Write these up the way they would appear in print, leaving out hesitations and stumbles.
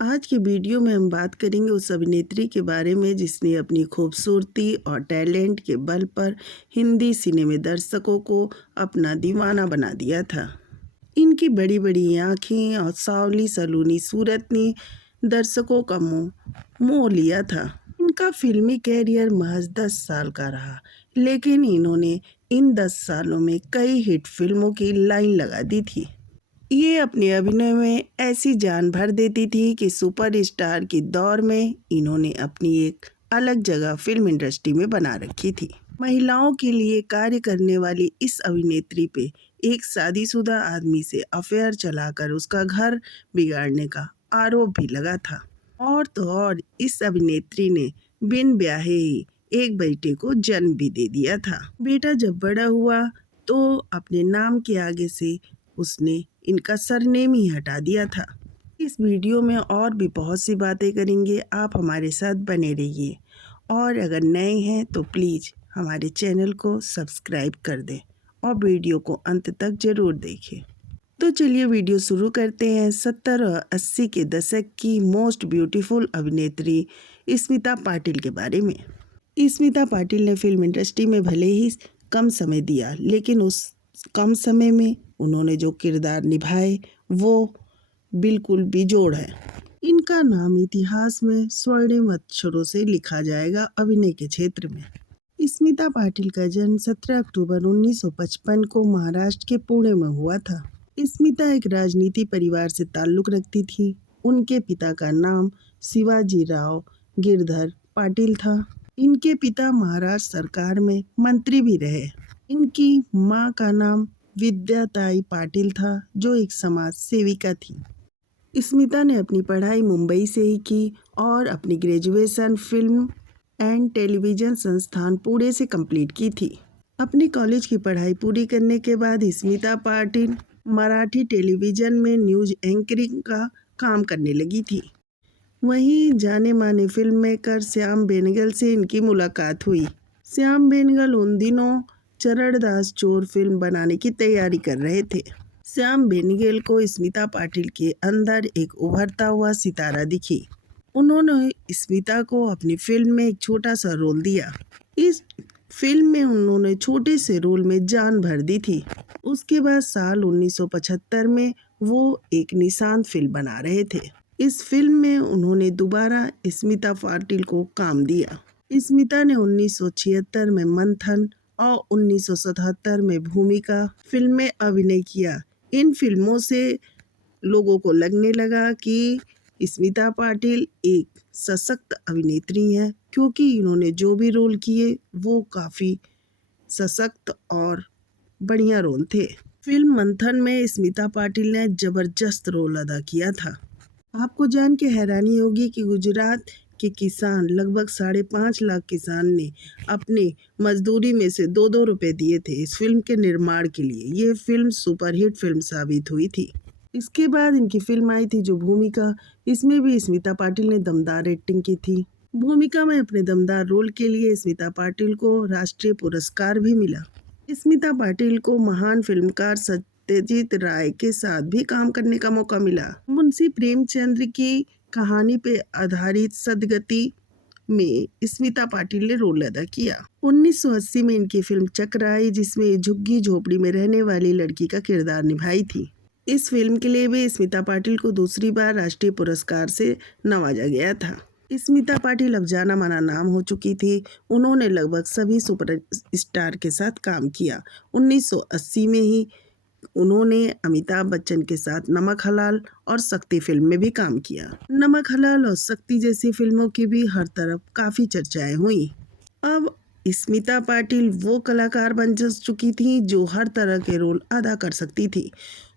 आज की वीडियो में हम बात करेंगे उस अभिनेत्री के बारे में जिसने अपनी खूबसूरती और टैलेंट के बल पर हिंदी सिनेमा दर्शकों को अपना दीवाना बना दिया था। इनकी बड़ी बड़ी आँखें और सांवली सलूनी सूरत ने दर्शकों का मुंह मोह लिया था। इनका फिल्मी कैरियर महज 10 साल का रहा, लेकिन इन्होंने इन 10 सालों में कई हिट फिल्मों की लाइन लगा दी थी। ये अपने अभिनय में ऐसी जान भर देती थी कि सुपरस्टार की दौर में इन्होंने अपनी एक अलग जगह फिल्म इंडस्ट्री में बना रखी थी। महिलाओं के लिए कार्य करने वाली इस अभिनेत्री पे एक शादीशुदा आदमी से अफेयर चलाकर उसका घर बिगाड़ने का आरोप भी लगा था। और तो और इस अभिनेत्री ने बिन ब्याहे ही एक बेटे को जन्म भी दे दिया था। बेटा जब बड़ा हुआ तो अपने नाम के आगे से उसने इनका सरनेम ही हटा दिया था। इस वीडियो में और भी बहुत सी बातें करेंगे, आप हमारे साथ बने रहिए। और अगर नए हैं तो प्लीज़ हमारे चैनल को सब्सक्राइब कर दें और वीडियो को अंत तक ज़रूर देखें। तो चलिए वीडियो शुरू करते हैं। 70 और 80 के दशक की मोस्ट ब्यूटीफुल अभिनेत्री स्मिता पाटिल के बारे में। स्मिता पाटिल ने फिल्म इंडस्ट्री में भले ही कम समय दिया, लेकिन उस कम समय में उन्होंने जो किरदार निभाए वो बिल्कुल बेजोड़ है। इनका नाम इतिहास में स्वर्णिम अक्षरों से लिखा जाएगा अभिनय के क्षेत्र में। स्मिता पाटिल का जन्म 17 अक्टूबर 1955 को महाराष्ट्र के पुणे में हुआ था। स्मिता एक राजनीति परिवार से ताल्लुक रखती थी। उनके पिता का नाम शिवाजी राव गिरधर पाटिल था। इनके पिता महाराष्ट्र सरकार में मंत्री भी रहे। इनकी मां का नाम विद्याताई पाटिल था, जो एक समाज सेविका थी। स्मिता ने अपनी पढ़ाई मुंबई से ही की और अपनी ग्रेजुएशन फिल्म एंड टेलीविज़न संस्थान पुणे से कंप्लीट की थी। अपनी कॉलेज की पढ़ाई पूरी करने के बाद स्मिता पाटिल मराठी टेलीविज़न में न्यूज़ एंकरिंग का काम करने लगी थी। वहीं जाने माने फिल्म मेकर श्याम बेनेगल से इनकी मुलाकात हुई। श्याम बेनेगल उन दिनों चरणदास चोर फिल्म बनाने की तैयारी कर रहे थे। श्याम बेनेगल को स्मिता पाटिल के अंदर एक उभरता हुआ सितारा दिखी। उन्होंने स्मिता को अपनी फिल्म में एक छोटा सा रोल दिया। इस फिल्म में उन्होंने छोटे से रोल में जान भर दी थी। उसके बाद साल 1975 में वो एक निशान फिल्म बना रहे थे। इस फिल्म में उन्होंने दोबारा स्मिता पाटिल को काम दिया। स्मिता ने 1976 में मंथन और 1977 में भूमिका फिल्म में अभिनय किया। इन फिल्मों से लोगों को लगने लगा कि स्मिता पाटिल एक सशक्त अभिनेत्री हैं, क्योंकि इन्होंने जो भी रोल किए वो काफ़ी सशक्त और बढ़िया रोल थे। फिल्म मंथन में स्मिता पाटिल ने जबरदस्त रोल अदा किया था। आपको जान के हैरानी होगी कि गुजरात के किसान लगभग 5.5 लाख किसान ने अपने मजदूरी में से 2-2 रुपए दिए थे इस फिल्म के निर्माण के लिए। ये फिल्म सुपरहिट फिल्म साबित हुई थी। इसके बाद इनकी फिल्म आई थी जो भूमिका। इसमें भी स्मिता पाटिल ने दमदार एक्टिंग की थी। भूमिका में अपने दमदार रोल के लिए स्मिता पाटिल को राष्ट्रीय पुरस्कार भी मिला। स्मिता पाटिल को महान फिल्मकार सत्यजीत राय के साथ भी काम करने का मौका मिला। मुंशी प्रेमचंद्र की कहानी पे आधारित सदगति में स्मिता पाटिल ने रोल अदा किया। 1980 में इनकी फिल्म चक्र आई, जिसमें झुग्गी झोपड़ी में रहने वाली लड़की का किरदार निभाई थी। इस फिल्म के लिए भी स्मिता पाटिल को दूसरी बार राष्ट्रीय पुरस्कार से नवाजा गया था। स्मिता पाटिल अब जाना माना नाम हो चुकी थी। उन्होंने लगभग सभी सुपर स्टार के साथ काम किया। 1980 में ही उन्होंने अमिताभ बच्चन के साथ नमक हलाल और शक्ति फिल्म में भी काम किया। नमक हलाल और शक्ति जैसी फिल्मों की भी हर तरफ काफ़ी चर्चाएं हुई। अब स्मिता पाटिल वो कलाकार बन चुकी थी जो हर तरह के रोल अदा कर सकती थी।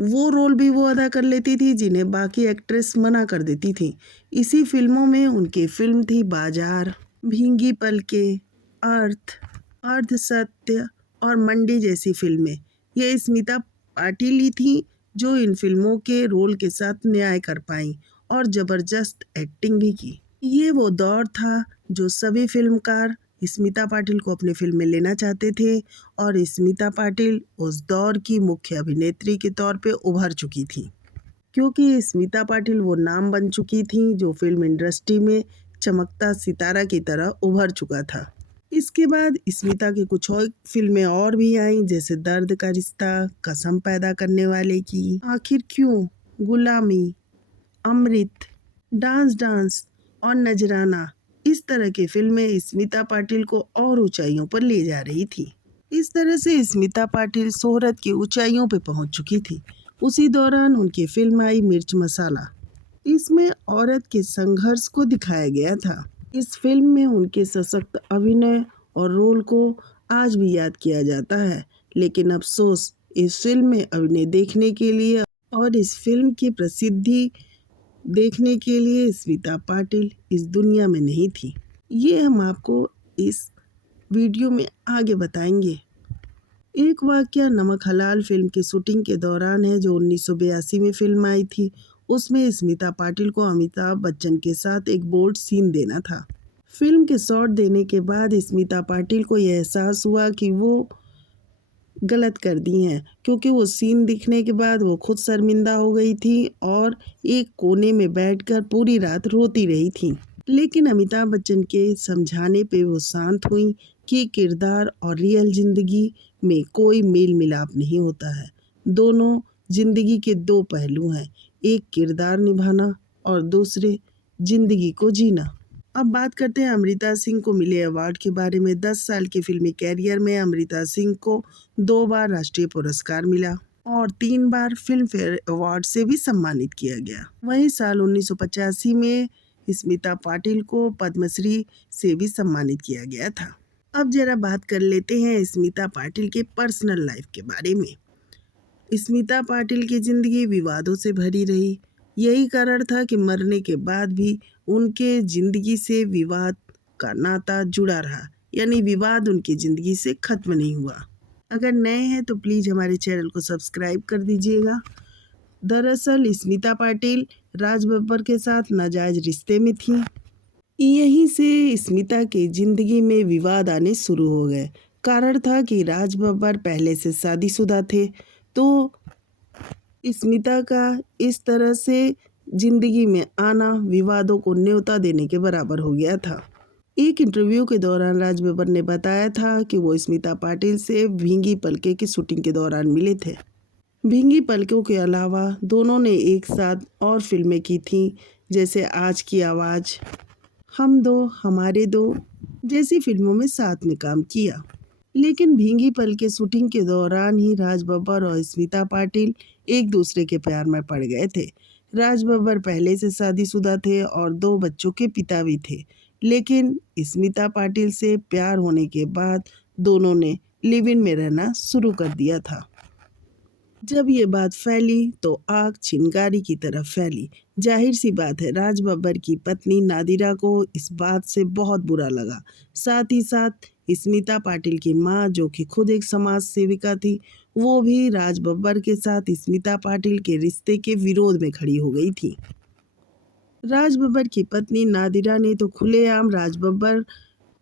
वो रोल भी वो अदा कर लेती थी जिन्हें बाकी एक्ट्रेस मना कर देती थी। इसी फिल्मों में उनकी फिल्म थी बाजार, भींगी पलकें, अर्थ, अर्ध सत्य और मंडी जैसी फिल्में। ये स्मिता पाटिल ही थी जो इन फिल्मों के रोल के साथ न्याय कर पाई और ज़बरदस्त एक्टिंग भी की। ये वो दौर था जो सभी फिल्मकार स्मिता पाटिल को अपने फिल्म में लेना चाहते थे और स्मिता पाटिल उस दौर की मुख्य अभिनेत्री के तौर पे उभर चुकी थी। क्योंकि स्मिता पाटिल वो नाम बन चुकी थी जो फिल्म इंडस्ट्री में चमकता सितारा की तरह उभर चुका था। इसके बाद स्मिता की कुछ और फिल्में और भी आईं, जैसे दर्द का रिश्ता, कसम पैदा करने वाले की, आखिर क्यों, गुलामी, अमृत, डांस डांस और नजराना। इस तरह की फिल्में स्मिता पाटिल को और ऊंचाइयों पर ले जा रही थी। इस तरह से स्मिता पाटिल शोहरत की ऊंचाइयों पर पहुंच चुकी थी। उसी दौरान उनकी फिल्म आई मिर्च मसाला। इसमें औरत के संघर्ष को दिखाया गया था। इस फिल्म में उनके सशक्त अभिनय और रोल को आज भी याद किया जाता है, लेकिन अफसोस इस फिल्म में अभिनय देखने के लिए और इस फिल्म की प्रसिद्धि देखने के लिए स्मिता पाटिल इस दुनिया में नहीं थी। ये हम आपको इस वीडियो में आगे बताएंगे। एक वाकया नमक हलाल फिल्म की शूटिंग के दौरान है, जो 1982 में फिल्म आई थी। उसमें स्मिता पाटिल को अमिताभ बच्चन के साथ एक बोल्ड सीन देना था। फिल्म के शॉट देने के बाद स्मिता पाटिल को यह एहसास हुआ कि वो गलत कर दी हैं, क्योंकि वो सीन दिखने के बाद वो खुद शर्मिंदा हो गई थी और एक कोने में बैठकर पूरी रात रोती रही थी। लेकिन अमिताभ बच्चन के समझाने पे वो शांत हुई कि किरदार और रियल जिंदगी में कोई मेल मिलाप नहीं होता है। दोनों जिंदगी के दो पहलू हैं, एक किरदार निभाना और दूसरे जिंदगी को जीना। अब बात करते हैं अमृता सिंह को मिले अवार्ड के बारे में। 10 साल के फिल्मी कैरियर में अमृता सिंह को 2 बार राष्ट्रीय पुरस्कार मिला और 3 बार फिल्म फेयर अवार्ड से भी सम्मानित किया गया। वहीं साल 1985 में स्मिता पाटिल को पद्मश्री से भी सम्मानित किया गया था। अब जरा बात कर लेते हैं स्मिता पाटिल के पर्सनल लाइफ के बारे में। स्मिता पाटिल की जिंदगी विवादों से भरी रही। यही कारण था कि मरने के बाद भी उनके जिंदगी से विवाद का नाता जुड़ा रहा, यानी विवाद उनकी जिंदगी से खत्म नहीं हुआ। अगर नए हैं तो प्लीज़ हमारे चैनल को सब्सक्राइब कर दीजिएगा। दरअसल स्मिता पाटिल राज बब्बर के साथ नाजायज रिश्ते में थी। यहीं से स्मिता की जिंदगी में विवाद आने शुरू हो गए। कारण था कि राज बब्बर पहले से शादीशुदा थे, तो स्मिता का इस तरह से जिंदगी में आना विवादों को न्योता देने के बराबर हो गया था। एक इंटरव्यू के दौरान राज बब्बर ने बताया था कि वो स्मिता पाटिल से भीगी पलके की शूटिंग के दौरान मिले थे। भीगी पलकों के अलावा दोनों ने एक साथ और फिल्में की थीं, जैसे आज की आवाज़, हम दो हमारे दो जैसी फिल्मों में साथ में काम किया। लेकिन भीगी पलके शूटिंग के दौरान ही राज बब्बर और स्मिता पाटिल एक दूसरे के प्यार में पड़ गए थे। राज बब्बर पहले से शादीशुदा थे और 2 बच्चों के पिता भी थे, लेकिन स्मिता पाटिल से प्यार होने के बाद दोनों ने लिव इन में रहना शुरू कर दिया था। जब ये बात फैली तो आग चिंगारी की तरह फैली। जाहिर सी बात है, राज बब्बर की पत्नी नादिरा को इस बात से बहुत बुरा लगा। साथ ही साथ स्मिता पाटिल की मां, जो कि खुद एक समाज सेविका थी, वो भी राज बब्बर के साथ स्मिता पाटिल के रिश्ते के विरोध में खड़ी हो गई थी। राज बब्बर की पत्नी नादिरा ने तो खुलेआम राज बब्बर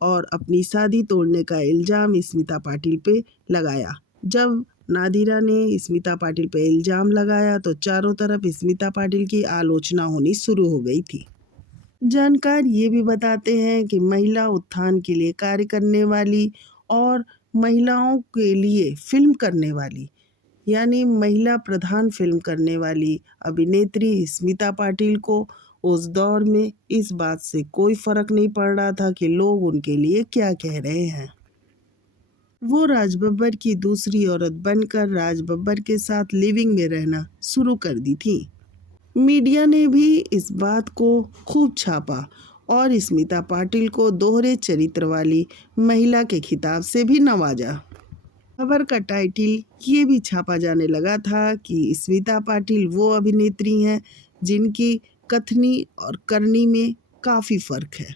और अपनी शादी तोड़ने का इल्ज़ाम स्मिता पाटिल पे लगाया। जब नादिरा ने स्मिता पाटिल पे इल्ज़ाम लगाया तो चारों तरफ स्मिता पाटिल की आलोचना होनी शुरू हो गई थी। जानकार ये भी बताते हैं कि महिला उत्थान के लिए कार्य करने वाली और महिलाओं के लिए फिल्म करने वाली, यानी महिला प्रधान फिल्म करने वाली अभिनेत्री स्मिता पाटिल को उस दौर में इस बात से कोई फर्क नहीं पड़ रहा था कि लोग उनके लिए क्या कह रहे हैं। वो राज बब्बर की दूसरी औरत बनकर राज बब्बर के साथ लिविंग में रहना शुरू कर दी थी। मीडिया ने भी इस बात को खूब छापा और स्मिता पाटिल को दोहरे चरित्र वाली महिला के खिताब से भी नवाजा। खबर का टाइटल ये भी छापा जाने लगा था कि स्मिता पाटिल वो अभिनेत्री हैं जिनकी कथनी और करनी में काफ़ी फर्क है।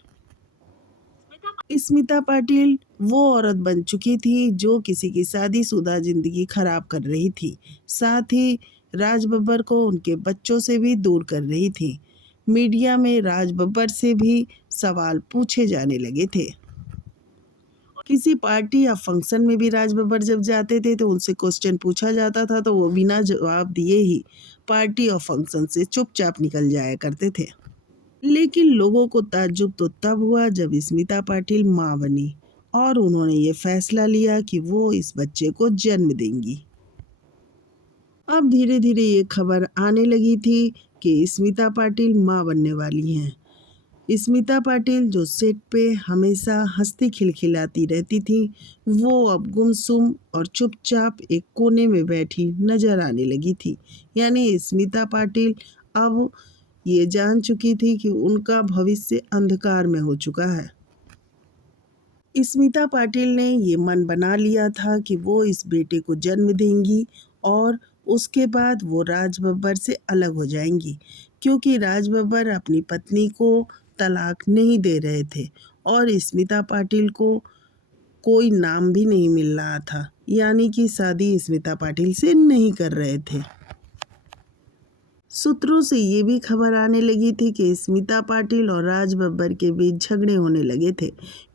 स्मिता पाटिल वो औरत बन चुकी थी जो किसी की शादीशुदा जिंदगी खराब कर रही थी, साथ ही राज बब्बर को उनके बच्चों से भी दूर कर रही थी। मीडिया में राज बब्बर से भी सवाल पूछे जाने लगे थे। किसी पार्टी या फंक्शन में भी राज बब्बर जब जाते थे तो उनसे क्वेश्चन पूछा जाता था तो वो बिना जवाब दिए ही पार्टी और फंक्शन से चुपचाप निकल जाया करते थे। लेकिन लोगों को ताज्जुब तो तब हुआ जब स्मिता पाटिल मां बनी और उन्होंने ये फैसला लिया कि वो इस बच्चे को जन्म देंगी। अब धीरे धीरे ये खबर आने लगी थी कि स्मिता पाटिल मां बनने वाली हैं। स्मिता पाटिल जो सेट पे हमेशा हंसती खिलखिलाती रहती थी, वो अब गुमसुम और चुपचाप एक कोने में बैठी नजर आने लगी थी। यानी स्मिता पाटिल अब ये जान चुकी थी कि उनका भविष्य अंधकार में हो चुका है। स्मिता पाटिल ने ये मन बना लिया था कि वो इस बेटे को जन्म देंगी और उसके बाद वो राज बब्बर से अलग हो जाएंगी, क्योंकि राज बब्बर अपनी पत्नी को तलाक नहीं दे रहे थे और स्मिता पाटिल को कोई नाम भी नहीं मिल रहा था, यानी कि शादी स्मिता पाटिल से नहीं कर रहे थे। सूत्रों से ये भी खबर आने लगी थी कि स्मिता पाटिल और राज बब्बर के बीच झगड़े होने लगे थे,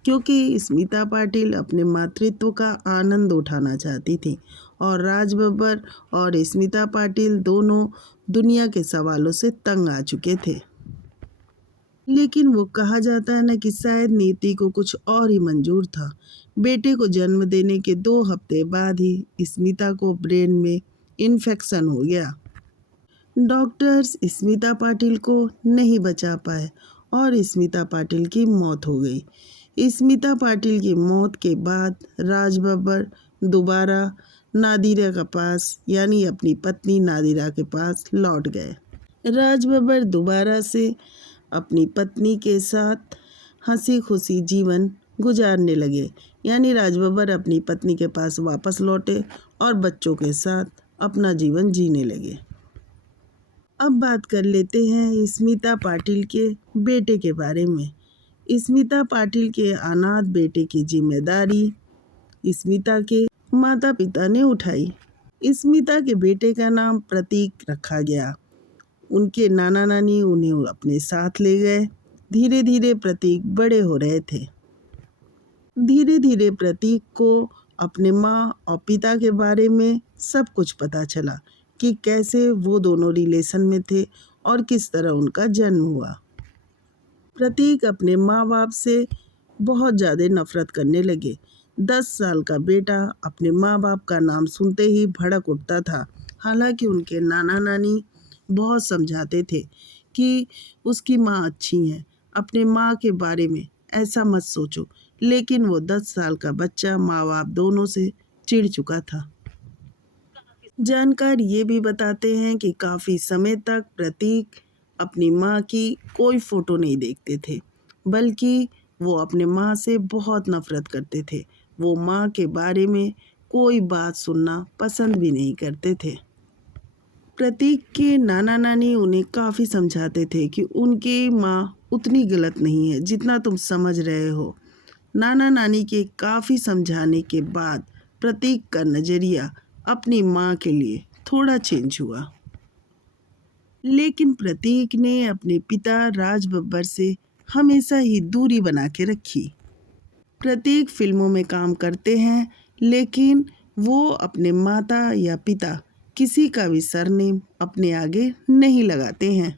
क्योंकि स्मिता पाटिल अपने मातृत्व का आनंद उठाना चाहती थी और राज बब्बर और स्मिता पाटिल दोनों दुनिया के सवालों से तंग आ चुके थे। लेकिन वो कहा जाता है ना कि शायद नीति को कुछ और ही मंजूर था। बेटे को जन्म देने के 2 हफ्ते बाद ही स्मिता को ब्रेन में इन्फेक्शन हो गया। डॉक्टर्स स्मिता पाटिल को नहीं बचा पाए और स्मिता पाटिल की मौत हो गई। स्मिता पाटिल की मौत के बाद राज बब्बर दोबारा नादिरा के पास यानी अपनी पत्नी नादिरा के पास लौट गए। राज बब्बर दोबारा से अपनी पत्नी के साथ हंसी खुशी जीवन गुजारने लगे, यानी राज बब्बर अपनी पत्नी के पास वापस लौटे और बच्चों के साथ अपना जीवन जीने लगे। अब बात कर लेते हैं स्मिता पाटिल के बेटे के बारे में। स्मिता पाटिल के अनाथ बेटे की जिम्मेदारी स्मिता के माता पिता ने उठाई। स्मिता के बेटे का नाम प्रतीक रखा गया। उनके नाना नानी उन्हें अपने साथ ले गए। धीरे धीरे प्रतीक बड़े हो रहे थे। धीरे धीरे प्रतीक को अपने माँ और पिता के बारे में सब कुछ पता चला कि कैसे वो दोनों रिलेशन में थे और किस तरह उनका जन्म हुआ। प्रतीक अपने माँ बाप से बहुत ज़्यादा नफरत करने लगे। 10 साल का बेटा अपने माँ बाप का नाम सुनते ही भड़क उठता था। हालांकि उनके नाना नानी बहुत समझाते थे कि उसकी माँ अच्छी है, अपने माँ के बारे में ऐसा मत सोचो, लेकिन वो 10 साल का बच्चा माँ बाप दोनों से चिढ़ चुका था। जानकार ये भी बताते हैं कि काफ़ी समय तक प्रतीक अपनी माँ की कोई फ़ोटो नहीं देखते थे, बल्कि वो अपने माँ से बहुत नफ़रत करते थे। वो माँ के बारे में कोई बात सुनना पसंद भी नहीं करते थे। प्रतीक के नाना नानी उन्हें काफ़ी समझाते थे कि उनकी माँ उतनी गलत नहीं है जितना तुम समझ रहे हो। नाना नानी के काफ़ी समझाने के बाद प्रतीक का नज़रिया अपनी माँ के लिए थोड़ा चेंज हुआ। लेकिन प्रतीक ने अपने पिता राज बब्बर से हमेशा ही दूरी बना के रखी। प्रतीक फिल्मों में काम करते हैं, लेकिन वो अपने माता या पिता किसी का भी सरनेम अपने आगे नहीं लगाते हैं।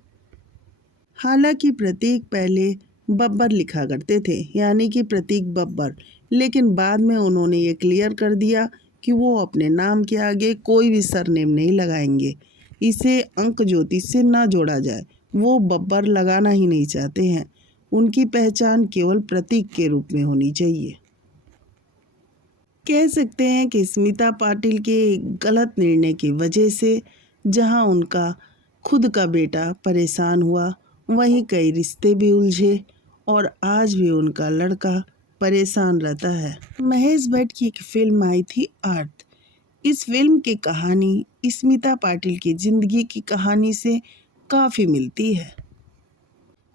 हालांकि प्रतीक पहले बब्बर लिखा करते थे, यानी कि प्रतीक बब्बर, लेकिन बाद में उन्होंने ये क्लियर कर दिया कि वो अपने नाम के आगे कोई भी सरनेम नहीं लगाएंगे। इसे अंक ज्योतिष से ना जोड़ा जाए, वो बब्बर लगाना ही नहीं चाहते हैं। उनकी पहचान केवल प्रतीक के रूप में होनी चाहिए। कह सकते हैं कि स्मिता पाटिल के गलत निर्णय की वजह से जहां उनका खुद का बेटा परेशान हुआ, वहीं कई रिश्ते भी उलझे और आज भी उनका लड़का परेशान रहता है। महेश भट्ट की एक फिल्म आई थी अर्थ। इस फिल्म की कहानी स्मिता पाटिल की जिंदगी की कहानी से काफ़ी मिलती है।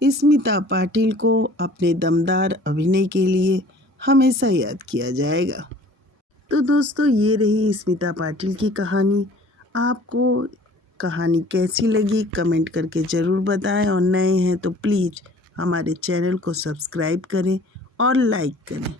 स्मिता पाटिल को अपने दमदार अभिनय के लिए हमेशा याद किया जाएगा। तो दोस्तों, ये रही स्मिता पाटिल की कहानी। आपको कहानी कैसी लगी कमेंट करके ज़रूर बताएं और नए हैं तो प्लीज़ हमारे चैनल को सब्सक्राइब करें और लाइक करें।